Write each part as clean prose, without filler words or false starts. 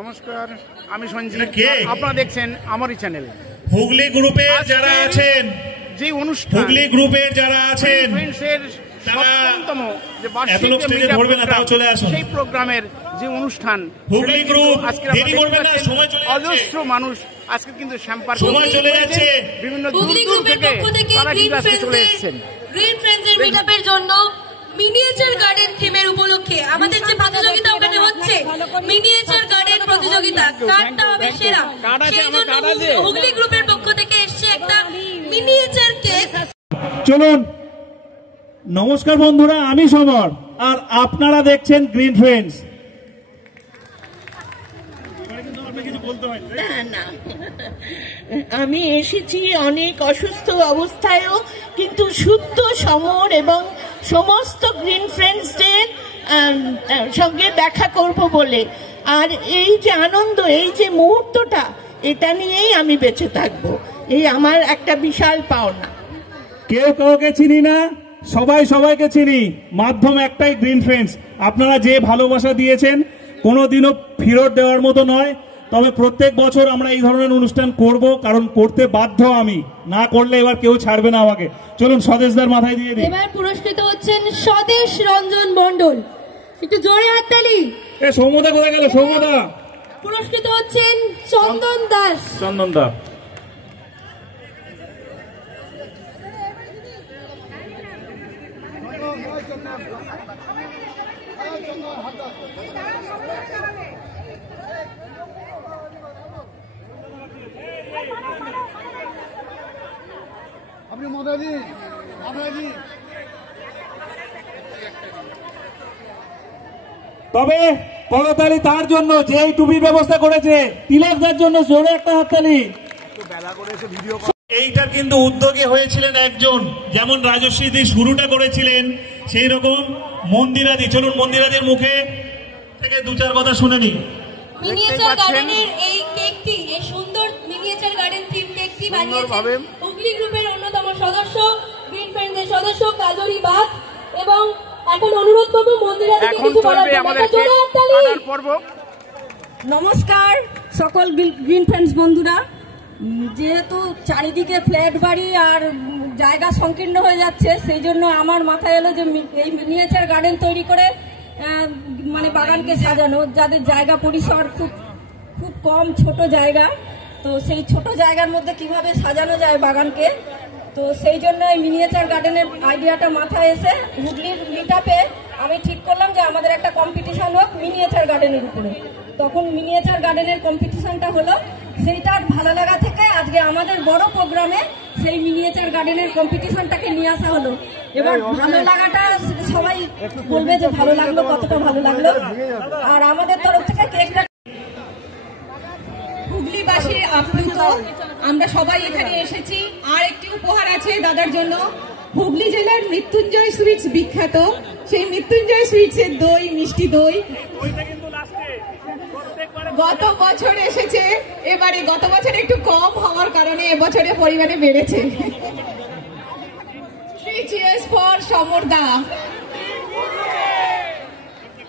নমস্কার, আমি সঞ্জীব। আপনারা দেখছেন আমারই চ্যানেল। হুগলি গ্রুপের যারা আছেন, যে অনুষ্ঠান হুগলি গ্রুপের যারা আছেন সেই প্রোগ্রামের যে অনুষ্ঠান, হুগলি গ্রুপ অজস্র মানুষ আজকে কিন্তু বিভিন্ন দূর দূর থেকে তারা কিন্তু আজকে চলে এসেছেন গ্রিন ফ্রেন্ডসের মিটআপের জন্য। মিনিয়েচার গার্ডেন থিমের উপলক্ষে আমাদের যে প্রতিযোগিতা ওখানে হচ্ছে, মিনিয়েচার গার্ডেন প্রতিযোগিতা, কারটা হবে সেরা, সেই জন্য হুগলি গ্রুপের পক্ষ থেকে এসছে একটা মিনিয়েচার কেক। চলুন, নমস্কার বন্ধুরা, আমি সমর আর আপনারা দেখছেন গ্রিন ফ্রেন্ডস। আমি এসেছি অনেক অসুস্থ অবস্থায়ও, কিন্তু শুদ্ধ সমর এবং সমস্ত গ্রিন ফ্রেন্ডসদের সঙ্গে দেখা করব বলে। আর এই যে আনন্দ, এই যে মুহূর্তটা, এটা নিয়েই আমি বেঁচে থাকবো, এই আমার একটা বিশাল পাওনা। কেউ কাউকে চিনি না, সবাই সবাইকে চিনি, মাধ্যম একটাই, গ্রিন ফ্রেন্ডস। আপনারা যে ভালোবাসা দিয়েছেন কোনোদিনও ফেরত দেওয়ার মতো নয়। তবে প্রত্যেক বছর আমরা এই ধরনের অনুষ্ঠান করব, কারণ করতে বাধ্য আমি, না করলে এবার কেউ ছাড়বে না আমাকে। চলুন স্বদেশদার মাথায় দিয়ে দিই। এবার পুরস্কৃত হচ্ছেন স্বদেশ রঞ্জন মণ্ডল, একটু জোরে হাততালি। এ সৌমদা কোথায় গেল? সৌমদা। পুরস্কৃত হচ্ছেন চন্দন দাস। চন্দন দা। তবে করতালি তার জন্য যে এই টুপির ব্যবস্থা করেছে, তিলকদার জন্য জোরে একটা হাততালি। এইটার কিন্তু উদ্যোগী হয়েছিলেন একজন, যেমন রাজশ্রী দি শুরুটা করেছিলেন, সেই রকম মন্দিরাদি। চলুন মন্দিরাদির মুখে থেকে দু চার কথা শুনে নিই। মিনিয়েচার গার্ডেনের এই কেকটি, এই সুন্দর মিনিয়েচার গার্ডেন থিম কেকটি বানিয়েছেন হুগলি গ্রুপের অন্যতম সদস্য, গ্রিন ফ্রেন্ডসের সদস্য কাজরি বাগ। এবং এখন অনুরোধ করবো মন্দিরাদিকে কিছু বলার জন্য। নমস্কার সকল গ্রিন ফ্রেন্ডস বন্ধুরা। যেহেতু চারিদিকে ফ্ল্যাট বাড়ি আর জায়গা সংকীর্ণ হয়ে যাচ্ছে, সেই জন্য আমার মাথায় এলো যে এই মিনিয়েচার গার্ডেন তৈরি করে মানে বাগানকে সাজানো, যাদের জায়গা পরিসর খুব খুব কম, ছোট জায়গা, তো সেই ছোট জায়গার মধ্যে কিভাবে সাজানো যায় বাগানকে। তো সেই জন্য এই মিনিয়েচার গার্ডেনের আইডিয়াটা মাথায় এসে হুগলির মিটআপে আমি ঠিক করলাম যে আমাদের একটা কম্পিটিশন হোক মিনিয়েচার গার্ডেনের উপরে। তখন মিনিয়েচার গার্ডেনের কম্পিটিশনটা হলো, সেইটার ভালো লাগা থেকে আজকে আমাদের বড় প্রোগ্রামে সেই মিনিয়েচার গার্ডেনের কম্পিটিশনটাকে নিয়ে আসা হলো। এবার ভালো লাগাটা সবাই বলবে যে ভালো লাগলো, কতটা ভালো লাগলো। আর আমাদের তরফ থেকে কেকটা হুগলিবাসী আপ্লুত, আমরা সবাই এখানে এসেছি। আর একটি উপহার আছে দাদার জন্য। হুগলি জেলার মৃত্যুঞ্জয় সুইটস বিখ্যাত, সেই মৃত্যুঞ্জয় সুইটসের দই, মিষ্টি দই গত বছর এসেছে, এবারে গত বছর একটু কম হওয়ার কারণে এবছরে পরিমাণে বেড়েছে। 3 cheers for সমরদা,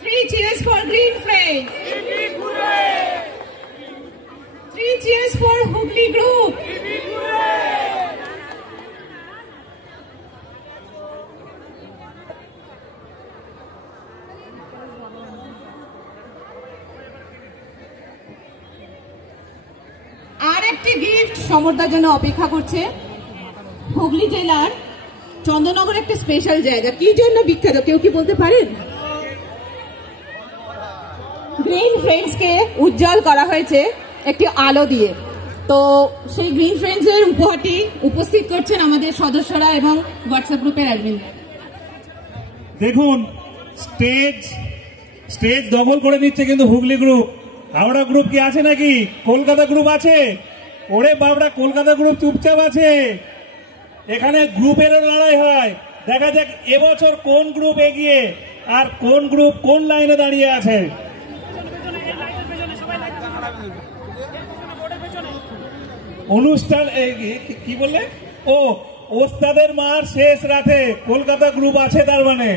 3 cheers for Green Friends, 3 cheers for Hooghly group. আর একটি গিফট সমরদার জন্য অপেক্ষা করছে। হুগলি জেলার চন্দননগর একটা স্পেশাল জায়গা, কি জন্য বিখ্যাত কেউ কি বলতে পারেন? গ্রিন ফ্রেন্ডসকে উজ্জ্বল করা হয়েছে একটি আলো দিয়ে। তো সেই গ্রিন ফ্রেন্ডস এর উপহারটি উপস্থিত করছেন আমাদের সদস্যরা এবং হোয়াটসঅ্যাপ গ্রুপের অ্যাডমিন। দেখুন, স্টেজ দখল করে নিচ্ছে কিন্তু হুগলি গ্রুপ। হাওড়া গ্রুপ কি আছে নাকি? কলকাতা গ্রুপ আছে? ওরে বাবরা, কলকাতা গ্রুপ চুপচাপ আছে। এখানে গ্রুপেরও লড়াই হয়। দেখা যাক এবছর কোন গ্রুপ এগিয়ে আর কোন গ্রুপ কোন লাইনে দাঁড়িয়ে আছে। অনুষ্ঠান কি বললে? ও, ওস্তাদের মার শেষ রাতে কলকাতা গ্রুপ আছে, তার মানে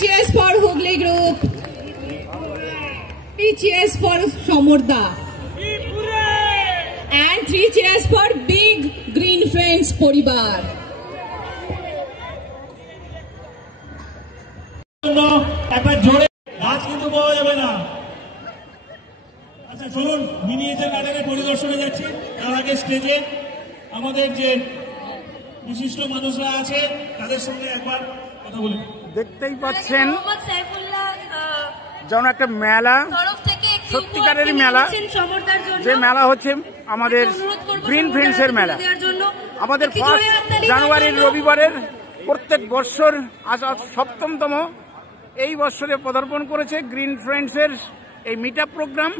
cheers for Hooghly Group. 3 cheers for Samorda. And 3 cheers for Big Green Friends পরিবার। একবার জোরে গাছ কিন্তু পাওয়া যাবে না। আচ্ছা চলুন মিনিয়েচার গার্ডেনের পরিদর্শনে যাচ্ছি। তার আগে স্টেজে আমাদের যে বিশিষ্ট মানুষরা আছে তাদের সঙ্গে একবার কথা বলি। দেখতেই পাচ্ছেন যেন একটা মেলা, সত্যিকারের মেলা, যে মেলা হচ্ছে আমাদের গ্রিন ফ্রেন্ডসের মেলা। আমাদের 1 জানুয়ারির রবিবারের প্রত্যেক বৎসর আজ 7তম এই বৎসরে পদার্পণ করেছে গ্রিন ফ্রেন্ডসের এই মিট আপ প্রোগ্রাম,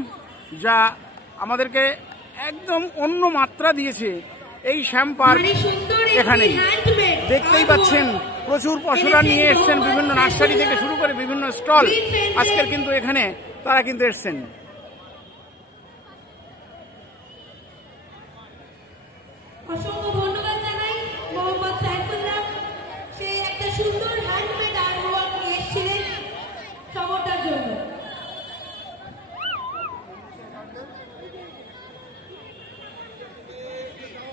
যা আমাদেরকে একদম অন্য মাত্রা দিয়েছে। এই শ্যাম পার্ক এখানে দেখতেই পাচ্ছেন প্রচুর পশুরা নিয়ে এসছেন, বিভিন্ন নার্সারি থেকে শুরু করে বিভিন্ন স্টল আজকের কিন্তু এখানে তারা কিন্তু এসছেন। অসংখ্য ধন্যবাদ জানাই মোহাম্মদ সাইফুল্লাহ, সে একটা সুন্দর হ্যান্ডমেড আর্টওয়ার্ক নিয়ে এসেছিলেন সমর্থনের জন্য।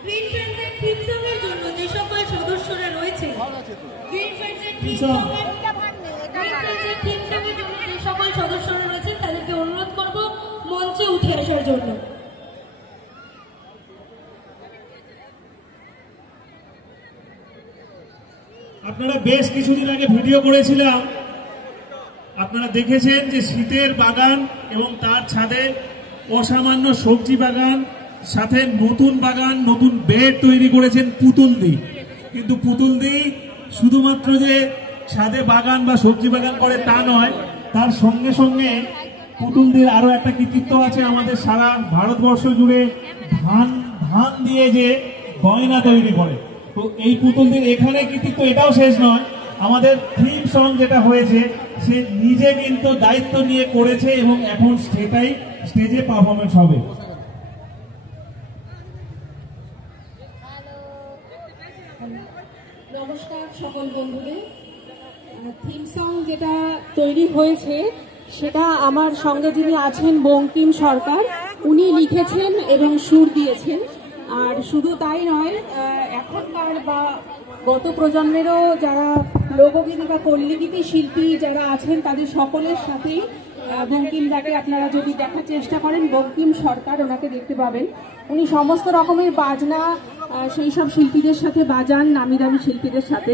গ্রিন ফ্রেন্ডসের থিম সঙ্গের জন্য যে সকল সদস্যরা রয়েছে, গ্রিন ফ্রেন্ডসের থিম সঙ্গের জন্য যে সকল সদস্যরা রয়েছে তাদেরকে অনুরোধ করব মঞ্চে উঠে আসার জন্য। আপনারা বেশ কিছুদিন আগে ভিডিও করেছিলাম, আপনারা দেখেছেন যে শীতের বাগান এবং তার ছাদে অসামান্য সবজি বাগান, সাথে নতুন বাগান, নতুন বেড তৈরি করেছেন পুতুল দি। কিন্তু পুতুল দি শুধুমাত্র যে ছাদে বাগান বা সবজি বাগান করে তা নয়, তার সঙ্গে সঙ্গে পুতুল দির আরো একটা কৃতিত্ব আছে। আমাদের সারা ভারতবর্ষ জুড়ে ধান দিয়ে যে গয়না তৈরি করে, তো এই পুতুলদের এখানে কৃতিত্ব এটাও শেষ নয়। আমাদের থিম সং যেটা হয়েছে সে নিজে কিন্তু দায়িত্ব নিয়ে করেছে এবং এখন সেটাই স্টেজে পারফরমেন্স হবে। নমস্কার সকল বন্ধুদের। থিম সং যেটা তৈরি হয়েছে সেটা আমার সঙ্গে যিনি আছেন বঙ্কিম সরকার, উনি লিখেছেন এবং সুর দিয়েছেন। আর শুধু তাই নয়, এখনকার বা গত প্রজন্মেরও যারা লোকগীতি বা পল্লীগীতি শিল্পী যারা আছেন তাদের সকলের সাথেই বঙ্কিম দাকে আপনারা যদি দেখার চেষ্টা করেন, বঙ্কিম সরকার ওনাকে দেখতে পাবেন। উনি সমস্ত রকমের বাজনা সেই সব শিল্পীদের সাথে বাজান, নামি দামি শিল্পীদের সাথে।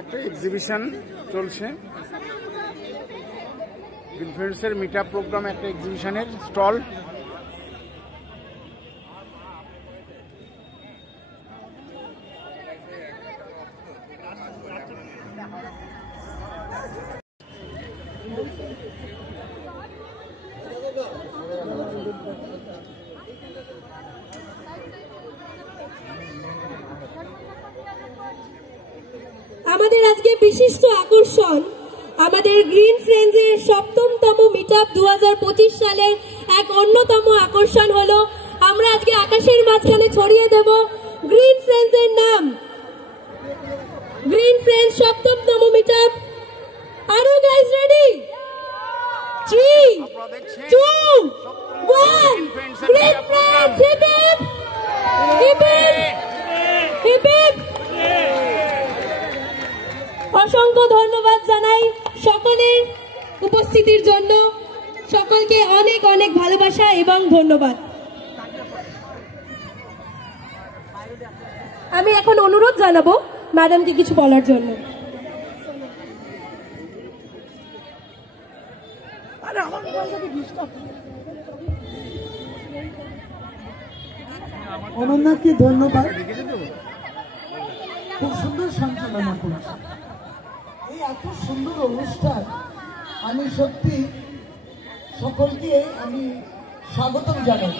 একটা এক্সিবিশন চলছে, গ্রিন ফ্রেন্ডসের মিট আপ প্রোগ্রাম, একটা এক্সিবিশনের স্টল। আমাদের আজকে বিশিষ্ট আকর্ষণ, আমাদের গ্রিন ফ্রেন্ডসের 7তম মিট আপ 2025 সালের এক অন্যতম আকর্ষণ হলো আমরা আজকে আকাশের মাঝখানে ছড়িয়ে দেব গ্রিন ফ্রেন্ডসের নাম। গ্রিন ফ্রেন্ডস 7তম meet up. Are you guys ready? 3, 2, 1, green friends hip hip hip hip hip. অসংখ্য ধন্যবাদ জানাই সকলের উপস্থিতির জন্য। সকলকে অনেক অনেক ভালোবাসা এবং ধন্যবাদ। আমি এখন অনুরোধ জানাবো ম্যাডামকে কিছু বলার জন্য। অনন্যাকে ধন্যবাদ, খুব সুন্দর সঞ্চালনা করছে এই এত সুন্দর অনুষ্ঠান। আমি সত্যি সকলকে আমি স্বাগতম জানাই।